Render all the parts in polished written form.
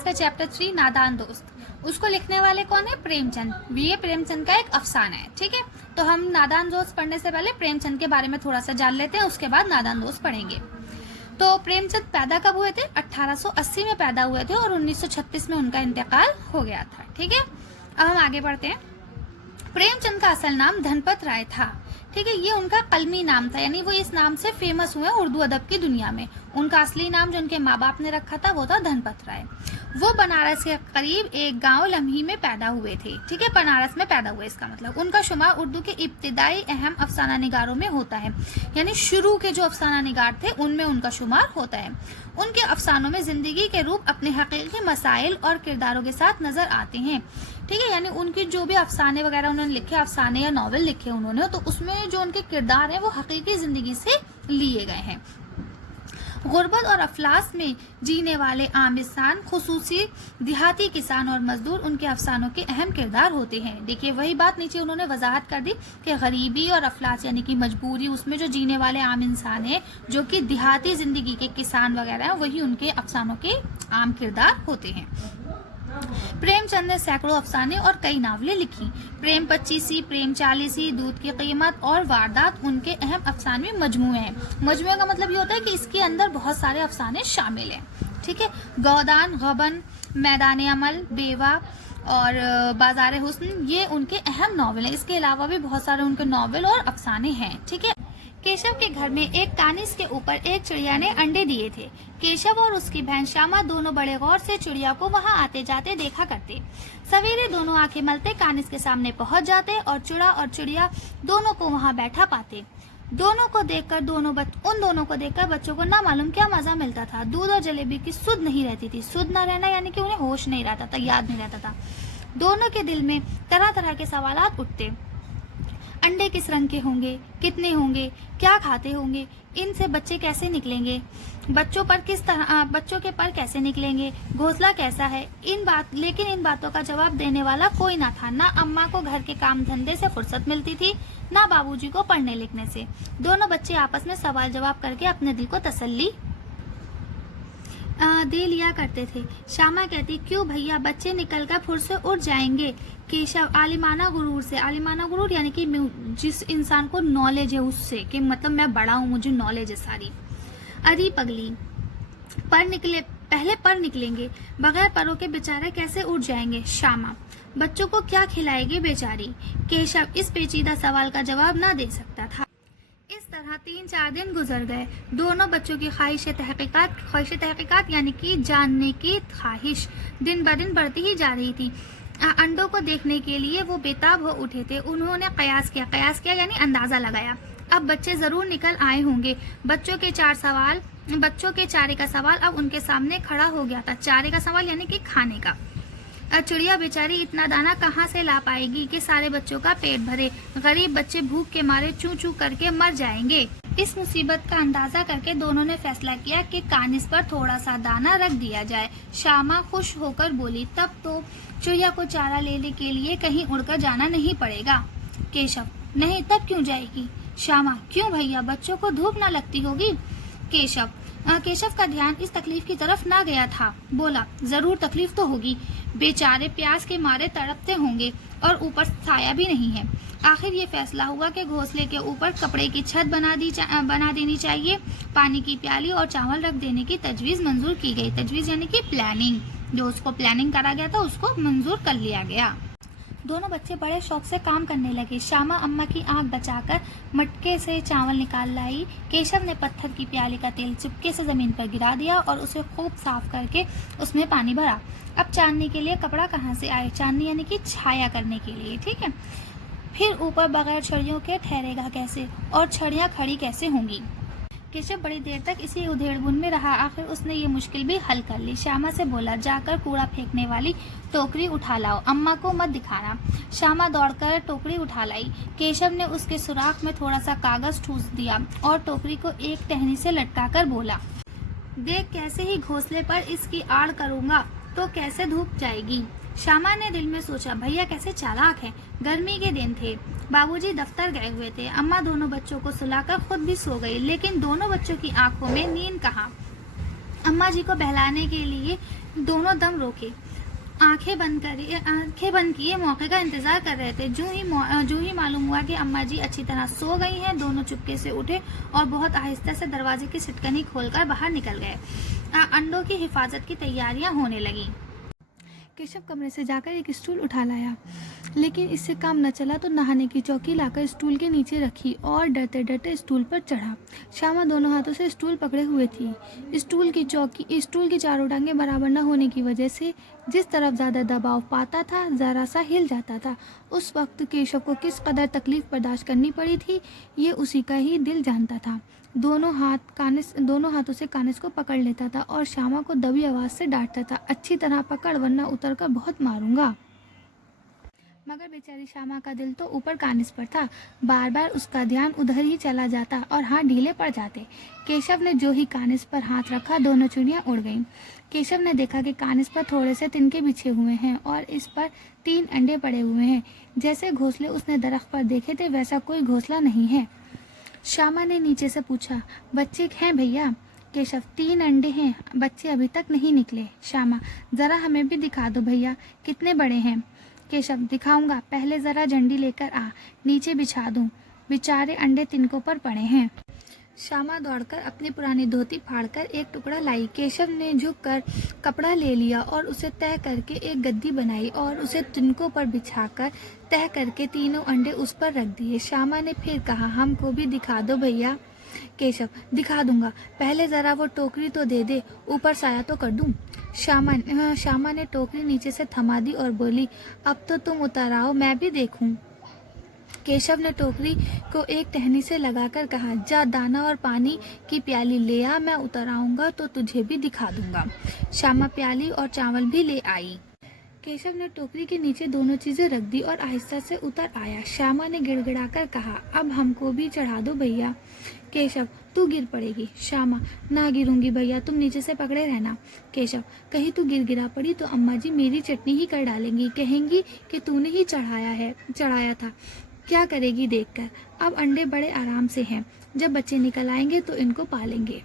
आज का चैप्टर 3 नादान दोस्त, उसको लिखने वाले कौन है? प्रेमचंद। ये प्रेमचंद का एक अफसाना है। ठीक है, तो हम नादान दोस्त पढ़ने से पहले प्रेमचंद के बारे में थोड़ा सा जान लेते हैं, उसके बाद नादान दोस्त पढ़ेंगे। तो प्रेमचंद पैदा कब हुए थे? 1880 में पैदा हुए थे और 1936 में उनका इंतकाल हो गया था। ठीक है, अब हम आगे बढ़ते हैं। प्रेमचंद का असल नाम धनपत राय था। ठीक है, ये उनका कलमी नाम था, यानी वो इस नाम से फेमस हुए उर्दू अदब की दुनिया में। उनका असली नाम जो उनके माँ बाप ने रखा था वो था धनपत राय। वो बनारस के करीब एक गांव लम्ही में पैदा हुए थे। ठीक है, बनारस में पैदा हुए, इसका मतलब उनका शुमार उर्दू के इब्तिदाई अहम अफसाना निगारों में होता है, यानी शुरू के जो अफसाना निगार थे उनमें उनका शुमार होता है। उनके अफसानों में जिंदगी के रूप अपने हकीकी मसाइल और किरदारों के साथ नजर आते हैं। ठीक है, यानी उनकी जो भी अफसाने वगैरह उन्होंने लिखे, अफसाने या नॉवेल लिखे उन्होंने, तो उसमें जो उनके किरदार हैं वो हकीकी जिंदगी से लिए गए हैं। गुर्बत और अफलास में जीने वाले आम इंसान, खुसूसी देहाती किसान और मजदूर उनके अफसानों के अहम किरदार होते हैं। देखिए, वही बात नीचे उन्होंने वजाहत कर दी कि गरीबी और अफलास यानी कि मजबूरी, उसमें जो जीने वाले आम इंसान है जो कि देहाती जिंदगी के किसान वगैरह हैं, वही उनके अफसानों के आम किरदार होते हैं। प्रेमचंद ने सैकड़ों अफसाने और कई नावलें लिखी। प्रेम 25, प्रेम 40, दूध की कीमत और वारदात उनके अहम अफसाने मजमूए हैं। मजमूए का मतलब ये होता है कि इसके अंदर बहुत सारे अफसाने शामिल हैं। ठीक है, गौदान, गबन, मैदान अमल, बेवा और बाजार हुस्न, ये उनके अहम नॉवेल हैं। इसके अलावा भी बहुत सारे उनके नॉवेल और अफसाने हैं। ठीक है, केशव के घर में एक कानिस के ऊपर एक चिड़िया ने अंडे दिए थे। केशव और उसकी बहन श्यामा दोनों बड़े गौर से चिड़िया को वहां आते जाते देखा करते। सवेरे दोनों आंखें मलते कानिस के सामने पहुंच जाते और चिड़ा और चिड़िया दोनों को वहां बैठा पाते। उन दोनों को देखकर बच्चों को ना मालूम क्या मजा मिलता था। दूध और जलेबी की सुध नहीं रहती थी। सुध न रहना यानी कि उन्हें होश नहीं रहता था, याद नहीं रहता था। दोनों के दिल में तरह तरह के सवालात उठते। अंडे किस रंग के होंगे, कितने होंगे, क्या खाते होंगे, इनसे बच्चे कैसे निकलेंगे, बच्चों के पर कैसे निकलेंगे, घोंसला कैसा है, लेकिन इन बातों का जवाब देने वाला कोई ना था। ना अम्मा को घर के काम धंधे से फुर्सत मिलती थी, ना बाबूजी को पढ़ने लिखने से। दोनों बच्चे आपस में सवाल जवाब करके अपने दिल को तसल्ली दे लिया करते थे। श्यामा कहती, क्यों भैया, बच्चे निकलकर फुर से उड़ जाएंगे। केशव आलिमाना गुरूर से, आलिमाना गुरूर यानी कि जिस इंसान को नॉलेज है उससे, कि मतलब मैं बड़ा हूँ, मुझे नॉलेज है सारी। अरे पगली, पहले पर निकलेंगे, बगैर परों के बेचारे कैसे उड़ जाएंगे। श्यामा, बच्चों को क्या खिलाएगी बेचारी। केशव इस पेचीदा सवाल का जवाब न दे सकता था। इस तरह 3-4 दिन गुजर गए। दोनों बच्चों की ख्वाहिश तहकीकात यानी कि जानने की ख्वाहिश दिन ब दिन बढ़ती ही जा रही थी। अंडों को देखने के लिए वो बेताब हो उठे थे। उन्होंने कयास किया यानी अंदाजा लगाया। अब बच्चे जरूर निकल आए होंगे। बच्चों के चारे का सवाल अब उनके सामने खड़ा हो गया था। चारे का सवाल यानी कि खाने का। चिड़िया बेचारी इतना दाना कहाँ से ला पाएगी कि सारे बच्चों का पेट भरे। गरीब बच्चे भूख के मारे चू चू करके मर जाएंगे। इस मुसीबत का अंदाजा करके दोनों ने फैसला किया कि कानिस पर थोड़ा सा दाना रख दिया जाए। श्यामा खुश होकर बोली, तब तो चिड़िया को चारा लेने के लिए कहीं उड़कर जाना नहीं पड़ेगा। केशव, नहीं, तब क्यों जाएगी। श्यामा, क्यों भैया, बच्चों को धूप न लगती होगी। केशव का ध्यान इस तकलीफ की तरफ ना गया था। बोला, जरूर तकलीफ तो होगी, बेचारे प्यास के मारे तड़पते होंगे और ऊपर साया भी नहीं है। आखिर ये फैसला हुआ कि घोंसले के ऊपर कपड़े की छत बना देनी चाहिए। पानी की प्याली और चावल रख देने की तजवीज मंजूर की गई। तजवीज यानी कि प्लानिंग, जो उसको प्लानिंग करा गया था उसको मंजूर कर लिया गया। दोनों बच्चे बड़े शौक से काम करने लगे। श्यामा अम्मा की आंख बचाकर मटके से चावल निकाल लाई। केशव ने पत्थर की प्याली का तेल चुपके से जमीन पर गिरा दिया और उसे खूब साफ करके उसमें पानी भरा। अब चांदनी के लिए कपड़ा कहाँ से आए। चांदनी यानी कि छाया करने के लिए। ठीक है, फिर ऊपर बगैर छड़ियों के ठहरेगा कैसे और छड़ियाँ खड़ी कैसे होंगी। केशव बड़ी देर तक इसी उधेड़बुन में रहा। आखिर उसने ये मुश्किल भी हल कर ली। श्यामा से बोला, जाकर कूड़ा फेंकने वाली टोकरी उठा लाओ, अम्मा को मत दिखाना। श्यामा दौड़कर टोकरी उठा लाई। केशव ने उसके सुराख में थोड़ा सा कागज ठूस दिया और टोकरी को एक टहनी से लटकाकर बोला, देख, कैसे ही घोंसले पर इसकी आड़ करूंगा तो कैसे धूप जाएगी। श्यामा ने दिल में सोचा, भैया कैसे चालाक है। गर्मी के दिन थे, बाबूजी दफ्तर गए हुए थे। अम्मा दोनों बच्चों को सुलाकर खुद भी सो गई, लेकिन दोनों बच्चों की आंखों में नींद कहाँ। अम्मा जी को बहलाने के लिए दोनों दम रोके, आंखें बंद किए मौके का इंतजार कर रहे थे। जो ही मालूम हुआ कि अम्मा जी अच्छी तरह सो गई हैं, दोनों चुपके से उठे और बहुत आहिस्ता से दरवाजे की सिटकनी खोलकर बाहर निकल गए। अंडों की हिफाजत की तैयारियां होने लगी। केशव कमरे से जाकर एक स्टूल उठा लाया, लेकिन इससे काम न चला तो नहाने की चौकी लाकर स्टूल के नीचे रखी और डरते डरते स्टूल पर चढ़ा। श्यामा दोनों हाथों से स्टूल पकड़े हुए थी। स्टूल की चारों टांगें बराबर न होने की वजह से जिस तरफ ज़्यादा दबाव पाता था ज़रा सा हिल जाता था। उस वक्त केशव को किस कदर तकलीफ बर्दाश्त करनी पड़ी थी, ये उसी का ही दिल जानता था। दोनों हाथों से कानिस को पकड़ लेता था और श्यामा को दबी आवाज़ से डांटता था, अच्छी तरह पकड़ वरना उतर कर बहुत मारूंगा। मगर बेचारी श्यामा का दिल तो ऊपर कानिस पर था। बार बार उसका ध्यान उधर ही चला जाता और हाथ ढीले पड़ जाते। केशव ने जो ही कानिस पर हाथ रखा, दोनों चुड़ियां उड़ गईं। केशव ने देखा कि कानिस पर थोड़े से तिनके बिछे हुए हैं और इस पर 3 अंडे पड़े हुए हैं। जैसे घोंसले उसने दरख्त पर देखे थे वैसा कोई घोंसला नहीं है। श्यामा ने नीचे से पूछा, बच्चे हैं भैया? केशव, 3 अंडे हैं, बच्चे अभी तक नहीं निकले। श्यामा, जरा हमें भी दिखा दो भैया, कितने बड़े हैं? केशव, दिखाऊंगा, पहले जरा झंडी लेकर आ, नीचे बिछा दूं, बेचारे अंडे तिनकों पर पड़े हैं। श्यामा दौड़कर अपनी पुरानी धोती फाड़कर एक टुकड़ा लाई। केशव ने झुककर कपड़ा ले लिया और उसे तह करके एक गद्दी बनाई और उसे तिनकों पर बिछाकर तह करके 3 अंडे उस पर रख दिए। श्यामा ने फिर कहा, हमको भी दिखा दो भैया। केशव, दिखा दूंगा, पहले जरा वो टोकरी तो दे दे, ऊपर साया तो कर दूं। श्यामा ने टोकरी नीचे से थमा दी और बोली, अब तो तुम उतर आओ, मैं भी देखूं। केशव ने टोकरी को एक टहनी से लगाकर कहा, जा दाना और पानी की प्याली ले आ, मैं उतर आऊंगा तो तुझे भी दिखा दूंगा। श्यामा प्याली और चावल भी ले आई। केशव ने टोकरी के नीचे दोनों चीजें रख दी और आहिस्ता से उतर आया। श्यामा ने गिड़गिड़ाकर कहा, अब हमको भी चढ़ा दो भैया। केशव, तू गिर पड़ेगी। श्यामा, ना गिरूंगी भैया, तुम नीचे से पकड़े रहना। केशव, कहीं तू गिरा पड़ी तो अम्मा जी मेरी चटनी ही कर डालेंगी, कहेंगी कि तूने ही चढ़ाया था। क्या करेगी देखकर। अब अंडे बड़े आराम से हैं, जब बच्चे निकल आएंगे तो इनको पालेंगे।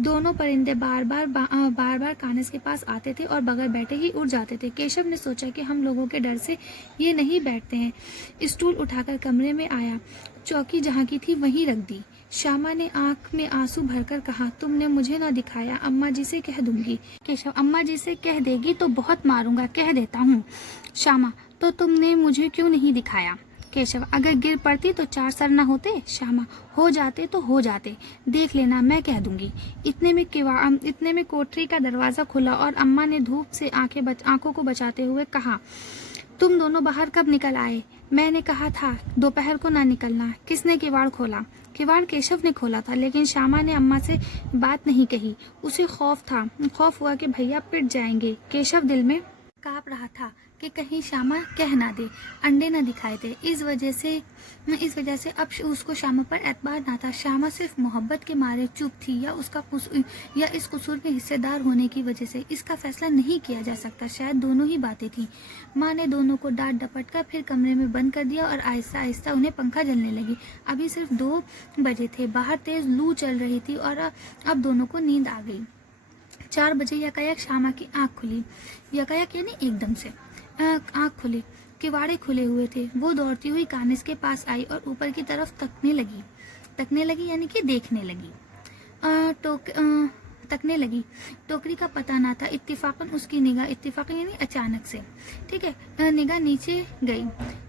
दोनों परिंदे बार बार कानिस के पास आते थे और बगैर बैठे ही उड़ जाते थे। केशव ने सोचा कि हम लोगों के डर से ये नहीं बैठते हैं। स्टूल उठाकर कमरे में आया, चौकी जहाँ की थी वहीं रख दी। श्यामा ने आंख में आंसू भरकर कहा, तुमने मुझे ना दिखाया, अम्मा जी से कह दूंगी। केशव, अम्मा जी से कह देगी तो बहुत मारूंगा, कह देता हूँ। श्यामा, तो तुमने मुझे क्यों नहीं दिखाया? केशव, अगर गिर पड़ती तो 4 सर न होते। श्यामा, हो जाते तो हो जाते, देख लेना, मैं कह दूंगी। इतने में कोठरी का दरवाजा खुला और अम्मा ने धूप से आंखों को बचाते हुए कहा, तुम दोनों बाहर कब निकल आए? मैंने कहा था दोपहर को ना निकलना। किसने किवाड़ खोला? किवाड़ केशव ने खोला था, लेकिन श्यामा ने अम्मा से बात नहीं कही। उसे खौफ हुआ कि भैया पिट जाएंगे। केशव दिल में काँप रहा था कि कहीं श्यामा कह ना दे, अंडे न दिखाए थे। इस वजह से अब उसको श्यामा पर एतबार ना था। श्यामा सिर्फ मोहब्बत के मारे चुप थी या इस कसूर में हिस्सेदार होने की वजह से। इसका फैसला नहीं किया जा सकता, शायद दोनों ही बातें थी। माँ ने दोनों को डांट डपट कर फिर कमरे में बंद कर दिया और आहिस्ता आहिस्ता उन्हें पंखा झलने लगी। अभी सिर्फ 2 बजे थे, बाहर तेज लू चल रही थी और अब दोनों को नींद आ गई। 4 बजे यकायक श्यामा की आँख खुली। यकायक यानी एकदम से आँख खुली, किवाड़े खुले हुए थे। वो दौड़ती हुई कानिस के पास आई और ऊपर की तरफ तकने लगी यानी कि देखने लगी। तकने लगी। टोकरी का पता ना था। इत्तिफाकन उसकी निगाह, इत्तिफाकन यानी अचानक से, ठीक है, निगाह नीचे गई।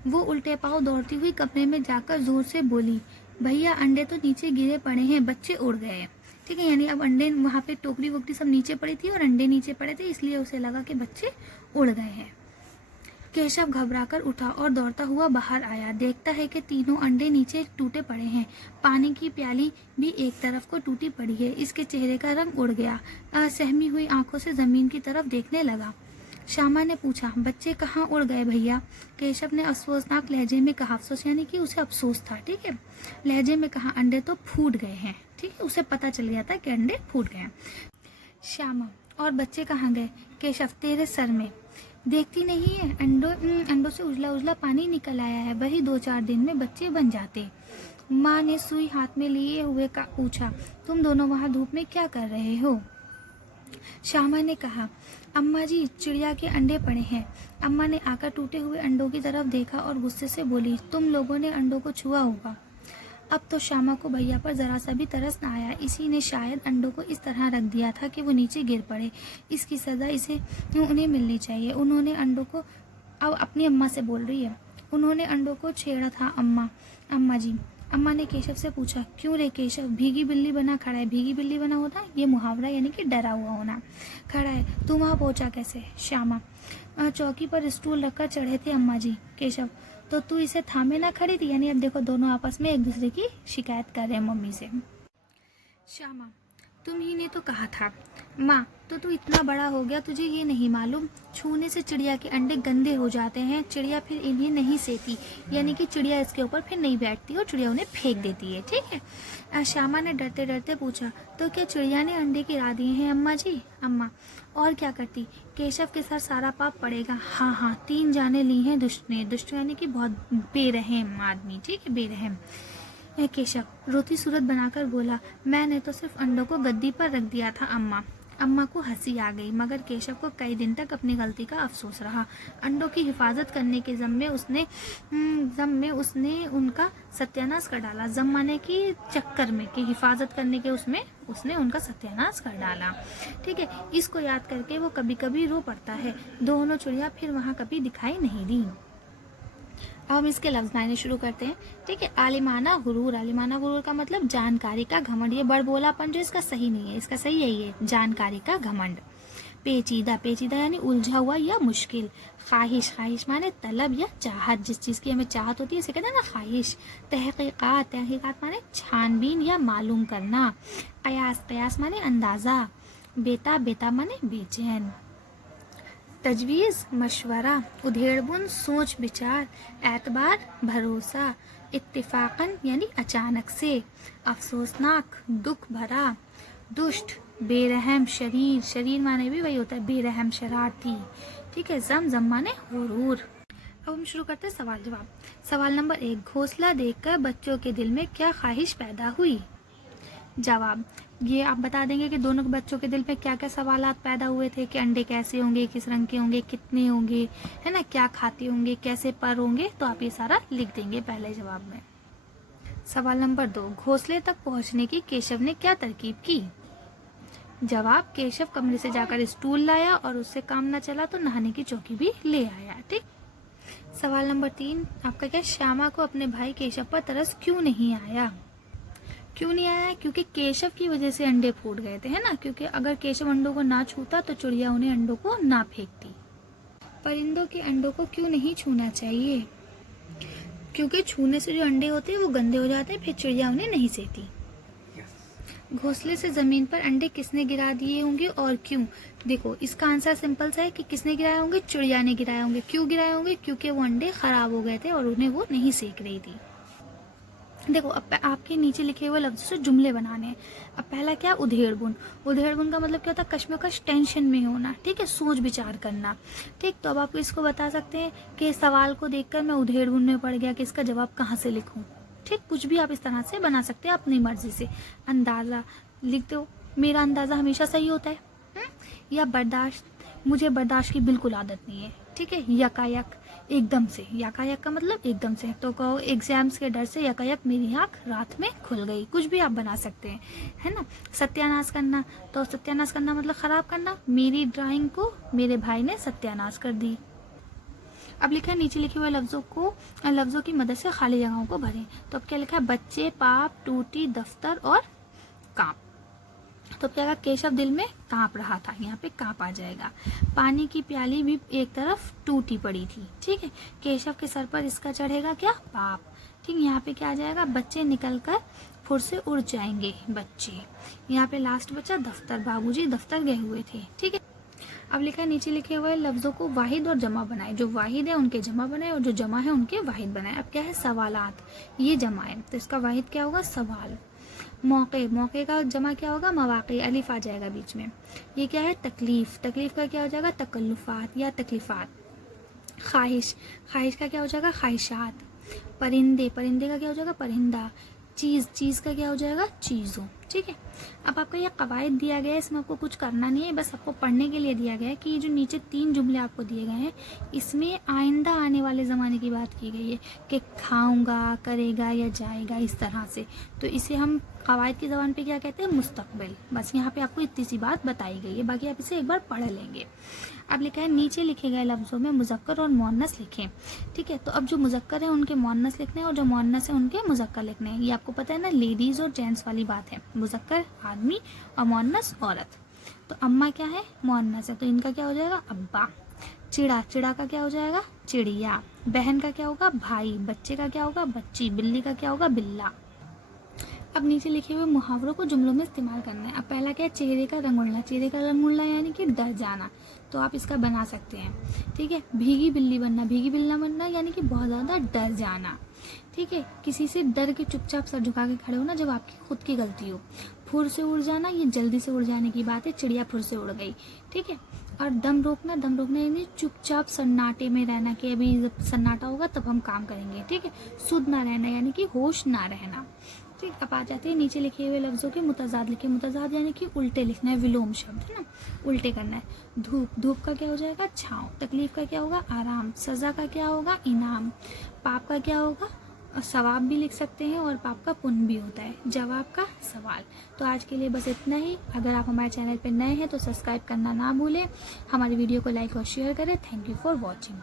वो उल्टे पाँव दौड़ती हुई कमरे में जाकर जोर से बोली, भैया अंडे तो नीचे गिरे पड़े हैं, बच्चे उड़ गए हैं। ठीक है, यानी अब अंडे वहाँ पे टोकरी वोकरी सब नीचे पड़ी थी और अंडे नीचे पड़े थे, इसलिए उसे लगा कि बच्चे उड़ गए हैं। केशव घबराकर उठा और दौड़ता हुआ बाहर आया। देखता है कि 3 अंडे नीचे टूटे पड़े हैं। पानी की प्याली भी एक तरफ को टूटी पड़ी है। इसके चेहरे का रंग उड़ गया। सहमी हुई आंखों से जमीन की तरफ देखने लगा। श्यामा ने पूछा, बच्चे कहाँ उड़ गए भैया? केशव ने अफसोसनाक लहजे में कहा, अफसोस यानी कि उसे अफसोस था, ठीक है, लहजे में कहा, अंडे तो फूट गए हैं। ठीक है, उसे पता चल गया था कि अंडे फूट गए हैं। श्यामा, और बच्चे कहाँ गए? केशव, तेरे सर में देखती नहीं है, अंडों से उजला उजला पानी निकल आया है, वही 2-4 दिन में बच्चे बन जाते। माँ ने सुई हाथ में लिए हुए का पूछा, तुम दोनों वहाँ धूप में क्या कर रहे हो? श्यामा ने कहा, अम्मा जी चिड़िया के अंडे पड़े हैं। अम्मा ने आकर टूटे हुए अंडों की तरफ देखा और गुस्से से बोली, तुम लोगों ने अंडों को छुआ होगा। अब तो श्यामा को भैया पर जरा सा भी तरस न आया। इसी ने शायद अंडों को इस तरह रख दिया था कि वो नीचे गिर पड़े। इसकी सज़ा उन्हें मिलनी चाहिए। उन्होंने अंडों को, अब अपनी अम्मा से बोल रही है, उन्होंने अंडों को छेड़ा था अम्मा जी। अम्मा ने केशव से पूछा, क्यों रे केशव भीगी बिल्ली बना खड़ा है? भीगी बिल्ली बना होता है ये मुहावरा, यानी कि डरा हुआ होना। खड़ा है, तू वहाँ पहुँचा कैसे? श्यामा, चौकी पर स्टूल रखकर चढ़े थे अम्मा जी। केशव, तो तू इसे थामे ना खड़ी थी? यानी अब देखो दोनों आपस में एक दूसरे की शिकायत कर रहे हैं मम्मी से। श्यामा, तुम ही ने तो कहा था। माँ, तो तू इतना बड़ा हो गया, तुझे ये नहीं मालूम छूने से चिड़िया के अंडे गंदे हो जाते हैं। चिड़िया फिर इन्हें नहीं सेती, यानी कि चिड़िया इसके ऊपर फिर नहीं बैठती और चिड़िया उन्हें फेंक देती है। ठीक है। श्यामा ने डरते डरते पूछा, तो क्या चिड़िया ने अंडे गिरा दिए हैं अम्मा जी? अम्मा, और क्या करती? केशव के सर सारा पाप पड़ेगा। हाँ, 3 जाने ली हैं दुष्ट ने। दुष्ट यानी कि बहुत बेरहम आदमी। ठीक है, बेरहम। केशव रोती सूरत बनाकर बोला, मैंने तो सिर्फ अंडों को गद्दी पर रख दिया था अम्मा। अम्मा को हंसी आ गई, मगर केशव को कई दिन तक अपनी गलती का अफसोस रहा। अंडों की हिफाजत करने के ज़म में उसने उनका सत्यानाश कर डाला। ज़म माने कि चक्कर में, कि हिफाजत करने के उसमें उसने उनका सत्यानाश कर डाला। ठीक है। इसको याद करके वो कभी कभी रो पड़ता है। दोनों चिड़िया फिर वहाँ कभी दिखाई नहीं दी। अब हम इसके लफ्ज़ मायने शुरू करते हैं। ठीक है। आलिमाना गुरूर। आलिमाना गुरूर का मतलब जानकारी का घमंड। ये बड़बोलापन जो इसका सही नहीं है, इसका सही यही है, जानकारी का घमंड। पेचीदा। पेचीदा यानी उलझा हुआ या मुश्किल। ख्वाहिश। ख्वाहिश माने तलब या चाहत, जिस चीज़ की हमें चाहत होती है इसे कहते हैं ना ख्वाहिश। तहकीकात। तहकीकात माने छानबीन या मालूम करना। कयास। कयास माने अंदाज़ा। बेताब। बेताब माने बेचैन। तजवीज़ मशवरा। उधेड़बुन सोच विचार। एतबार भरोसा। इत्तिफाकन यानी अचानक से। अफसोसनाक दुख भरा। दुष्ट बेरहम। शरीर। शरीर माने भी वही होता है बेरहम, शरारती। ठीक है। जम माने हुरूर। अब हम शुरू करते हैं सवाल जवाब। सवाल नंबर 1, घोंसला देखकर बच्चों के दिल में क्या ख्वाहिश पैदा हुई? जवाब, ये आप बता देंगे कि दोनों बच्चों के दिल में क्या क्या सवालात पैदा हुए थे, कि अंडे कैसे होंगे, किस रंग के होंगे, कितने होंगे, है ना, क्या खाते होंगे, कैसे पर होंगे। तो आप ये सारा लिख देंगे पहले जवाब में। सवाल नंबर 2, घोंसले तक पहुंचने की केशव ने क्या तरकीब की? जवाब, केशव कमरे से जाकर स्टूल लाया और उससे काम न चला तो नहाने की चौकी भी ले आया। ठीक। सवाल नंबर 3 आपका क्या, श्यामा को अपने भाई केशव पर तरस क्यों नहीं आया? क्यों नहीं आया? क्योंकि केशव की वजह से अंडे फूट गए थे, है ना। क्योंकि अगर केशव अंडों को ना छूता तो चिड़िया उन्हें अंडों को ना फेंकती। परिंदों के अंडों को क्यों नहीं छूना चाहिए? क्योंकि छूने से जो अंडे होते हैं वो गंदे हो जाते हैं, फिर चिड़िया उन्हें नहीं सेती। घोंसले से जमीन पर अंडे किसने गिरा दिए होंगे और क्यों? देखो, इसका आंसर सिंपल सा है कि किसने गिराए होंगे, चिड़िया ने गिराए होंगे। क्यों गिराए होंगे? क्योंकि वो अंडे खराब हो गए थे और उन्हें वो नहीं सेक रही थी। देखो, अब आपके नीचे लिखे हुए लफ्ज़ से जुमले बनाने हैं। अब पहला क्या, उधेड़बुन। उधेड़बुन का मतलब क्या होता है? कश्मकश, टेंशन में होना। ठीक है, सोच विचार करना। ठीक, तो अब आप इसको बता सकते हैं कि सवाल को देखकर मैं उधेड़बुन में पड़ गया कि इसका जवाब कहाँ से लिखूं। ठीक, कुछ भी आप इस तरह से बना सकते हैं अपनी मर्जी से। अंदाज़ा लिख दो, मेरा अंदाज़ा हमेशा सही होता है। या बर्दाश्त, मुझे बर्दाश्त की बिल्कुल आदत नहीं है। ठीक है। यकायक, एकदम से। यकायक का मतलब एकदम से। तो कहो, एग्जाम्स के डर से यकायक मेरी आँख रात में खुल गई। कुछ भी आप बना सकते हैं, है ना। सत्यानाश करना, तो सत्यानाश करना मतलब खराब करना। मेरी ड्राइंग को मेरे भाई ने सत्यानाश कर दी। अब लिखा है नीचे लिखे हुए लफ्ज़ों की मदद से खाली जगहों को भरें। तो अब क्या लिखा है, बच्चे, पाप, टूटी, दफ्तर और कांप। तो क्या कहा, केशव दिल में कांप रहा था, यहाँ पे कांप आ जाएगा। पानी की प्याली भी एक तरफ टूटी पड़ी थी। ठीक है। केशव के सर पर इसका चढ़ेगा क्या, पाप। ठीक, यहाँ पे क्या आ जाएगा, बच्चे निकलकर फुर से उड़ जाएंगे बच्चे। यहाँ पे लास्ट बचा दफ्तर, बाबूजी दफ्तर गए हुए थे। ठीक है। अब लिखा है नीचे लिखे हुए लफ्ज़ों को वाहिद और जमा बनाए। जो वाहिद है उनके जमा बनाए और जो जमा है उनके वाहिद बनाए। अब क्या है, सवालात, ये जमा है तो इसका वाहिद क्या होगा, सवाल। मौके, मौके का जमा क्या होगा, मवाक़े, अलिफ आ जाएगा बीच में। ये क्या है, तकलीफ, तकलीफ का क्या हो जाएगा, तकल्लुफ़ात या तकलीफ़ात। ख्वाहिश, ख्वाहिश का क्या हो जाएगा, ख्वाहिशात। परिंदे, परिंदे का क्या हो जाएगा, परिंदा। चीज़, चीज़ का क्या हो जाएगा, चीज़ों। ठीक है। अब आपका ये कवायद दिया गया है, इसमें आपको कुछ करना नहीं है, बस आपको पढ़ने के लिए दिया गया है कि ये जो नीचे 3 जुमले आपको दिए गए हैं इसमें आइंदा आने वाले ज़माने की बात की गई है कि खाऊंगा, करेगा या जाएगा, इस तरह से। तो इसे हम कवायद की ज़बान पे क्या कहते हैं, मुस्तकबिल। बस यहाँ पे आपको इतनी सी बात बताई गई है, बाकी आप इसे एक बार पढ़ लेंगे। अब लिखा है नीचे लिखे गए लफ्ज़ों में मुज़क्कर और मुअन्नस लिखें। ठीक है, तो अब जो मुज़क्कर है उनके मुअन्नस लिखने हैं और जो मुअन्नस है उनके मुज़क्कर लिखने हैं। ये आपको पता है ना, लेडीज़ और जेंट्स वाली बात है। मुज़क्कर आदमी और मुअन्नस औरत। तो अम्मा क्या है, मुअन्नस है, तो इनका क्या हो जाएगा, अब्बा। चिड़ा, चिड़ा का क्या हो जाएगा, चिड़िया। बहन का क्या होगा, भाई। बच्चे का क्या होगा, बच्ची। बिल्ली का क्या होगा, बिल्ला। अब नीचे लिखे हुए मुहावरों को जुमलों में इस्तेमाल करना है। अब पहला क्या है, चेहरे का रंग उड़ना। चेहरे का रंग उड़ना यानी कि डर जाना, तो आप इसका बना सकते हैं। ठीक है, भीगी बिल्ली बनना। भीगी बिल्ला बनना यानी कि बहुत ज़्यादा डर जाना। ठीक है, किसी से डर के चुपचाप सर झुका के खड़े होना जब आपकी खुद की गलती हो। फुर से उड़ जाना, ये जल्दी से उड़ जाने की बात है, चिड़िया फुर से उड़ गई। ठीक है, और दम रोकना। दम रोकना यानी चुपचाप सन्नाटे में रहना कि अभी जब सन्नाटा होगा तब हम काम करेंगे। ठीक है, सुध ना रहना यानी कि होश ना रहना। ठीक, अब आ जाते हैं नीचे लिखे हुए लफ्ज़ों के मुतज़ाद लिखे। मुतज़ाद यानी कि उल्टे लिखना है, विलोम शब्द है ना, उल्टे करना है। धूप, धूप का क्या हो जाएगा, छाँव। तकलीफ का क्या होगा, आराम। सज़ा का क्या होगा, इनाम। पाप का क्या होगा, सवाब भी लिख सकते हैं और पाप का पुण्य भी होता है। जवाब का सवाल। तो आज के लिए बस इतना ही। अगर आप हमारे चैनल पर नए हैं तो सब्सक्राइब करना ना भूलें। हमारी वीडियो को लाइक और शेयर करें। Thank you for watching.